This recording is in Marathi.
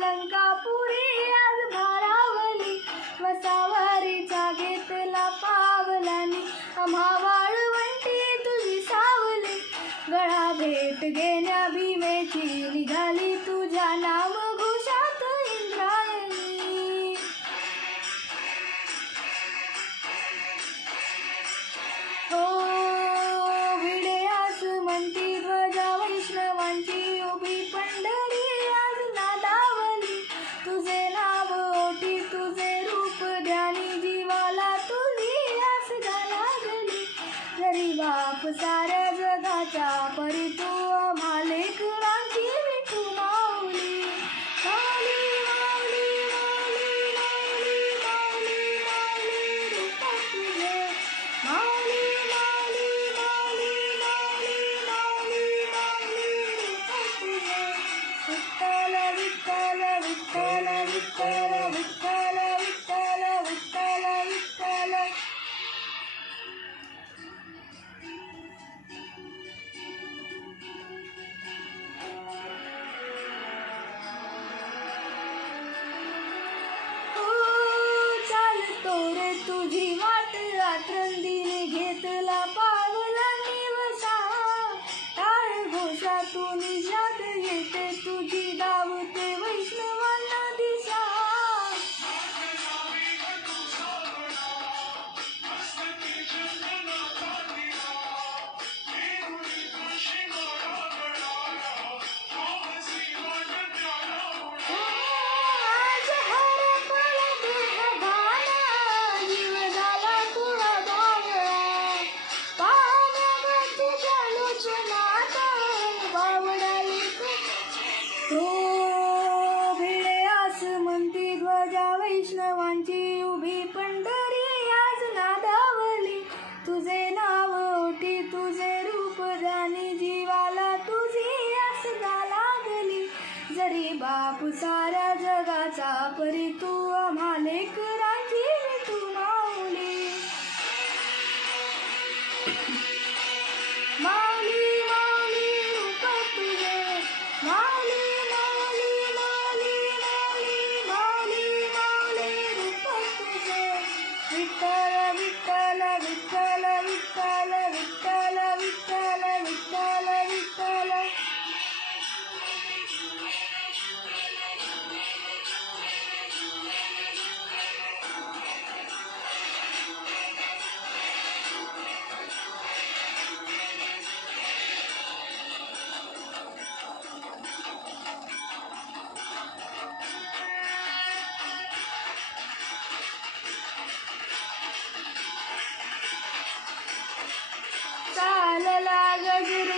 अलंकापुरी आज भारावली, वसावारीचा घेतला पावलानी, आम्हा वाळवंटी तुझी सावली, गळा भेट घेण्या भीमेची, निघाली तुझ्या नाम घोषात इंद्रायणी. हो भिडे आसमंती ध्वजा वैष्णवांची, उभी पंढरी आज नादावली, तुझे नाव ओठी तुझे रूप ध्यानी, जीवाला तुझी आस लागली. जरी बाप साऱ्या जगाचा, परी तू आम्हा लेकरांची विठू माऊली. माऊली माऊली माऊली माऊली माऊली माऊली रूप तुझे, माऊली माऊली माऊली माऊली माऊली माऊली रूप तुझे. विठ्ठल विठ्ठल विठ्ठल विठ्ठल विठ्ठल विठ्ठल विठ्ठल विठ्ठल. चालतो रे तुझी वाट रात्रंदिनी, घेतला पावला निवसा, टाळ घोषातून जात येते तुझी, दावते वैष्णवांना दिसा. वैष्णवांची उभी पंढरी आज नादावली, तुझे नाव ओठी तुझे रूप ध्यानी, जीवाला तुझी आस लागली. जरी बाप साऱ्या जगाचा, परी तू आम्हा लेकरांची विठू माऊली. माऊली माऊली रूप तुझे, माऊली माऊली माऊली माऊली माऊली माऊली रूप तुझे. विठ्ठल विठ्ठल विठ्ठल विठ्ठल विठ्ठल विठ्ठल विठ्ठल विठ्ठल. चालला गजर